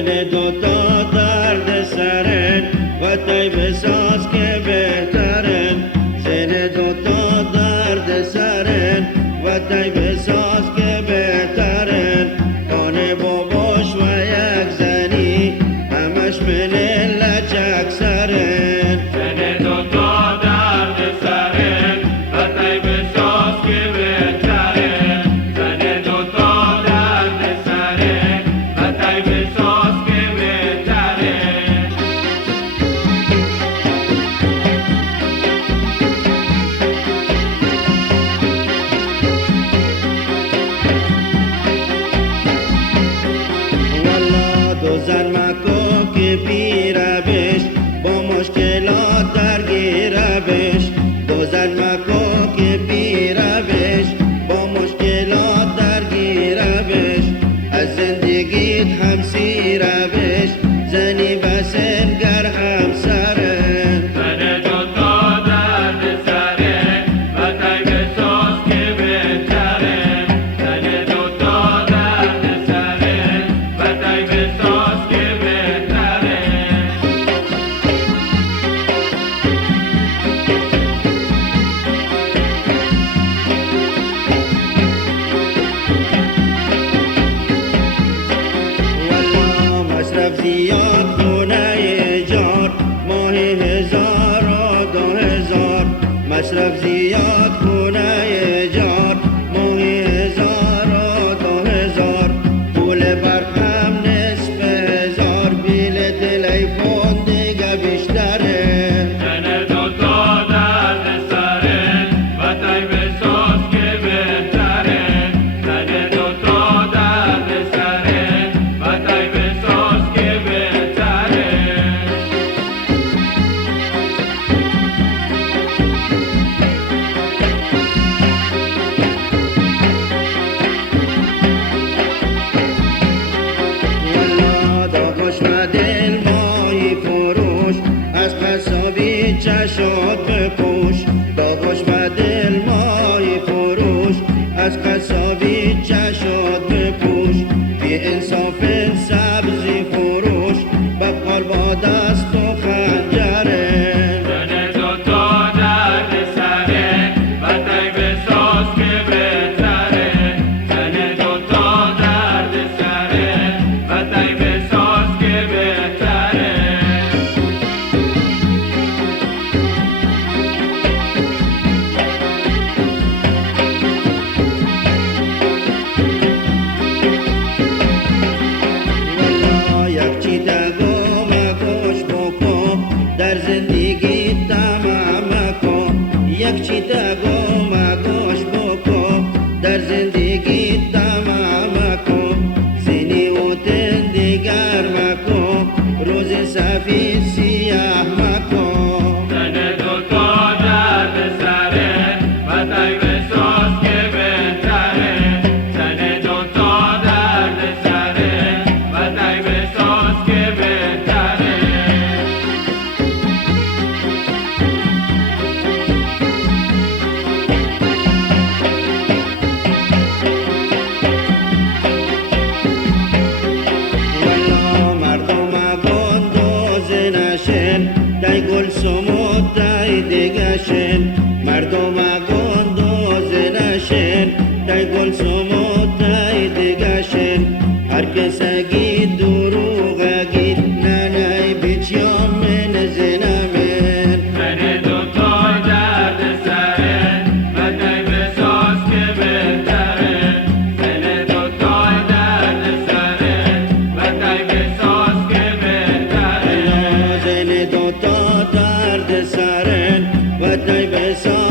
زن دوتا درد سرن و طیب ساز که بهترن زن دوتا درد سرن و طیب ساز که بهترن خانه باباش و یک زنی همش من لچک سرن زن دوتا درد سرن و طیب ساز که بهترن زن دوتا درد سرن و طیب ساز که بهترن والا دو زن مکو که پیره بش با مشکلات درگیره بش دو زن مکو که پیره بش با مشکلات درگیره بش از زندگیت همسیره بش زنی بسن گر همسرن زن دوتا درد سرن و طیب ساز که بهترن زن دوتا درد سرن و طیب ساز که بهترن والا مصرف زیاد خونه ایجار ماه 1000 و 2000 مصرف زیاد خونه ایجار ماه 1000 و 2000 پول برقم نصف هزار بیل تلفن دیگه بیشتره زن دوتا درد سرن و طیب ساز که بهترن زن دوتا درد سرن و طیب ساز که بهترن والا داغش و دل مایی فروش از قصابی چشات بپوش داغش و دل مایی فروش از قصابی چشات بپوش بی انصاف سبزی فروش بقال با دست و خنجره زن دوتا درد سرن و طیب ساز که بهترن زن دوتا درد سرن و طیب ساز که بهترن والا یک چی دگو مکش بکن در زندگی تمام کن یک چی دگو مکش بکن در زندگی تمام کن زنی و تن دیگر مکن روز سفید سیاه مکن زن دوتا درد سرن و طیب ساز که بهترن زن دوتا درد سرن و طیب ساز که بهترن والا مردم گندوز نشن دای گل سمود دای دیگشن مردم گندوز نشن دای گل سمود دای دیگشن هر کس گید دروغ گید ننای بیچیام من زنمن زن دوتا درد سرن و طیب ساز که بهترن زن دوتا درد سرن و طیب ساز که بهترن زن دوتا درد سرن و طیب ساز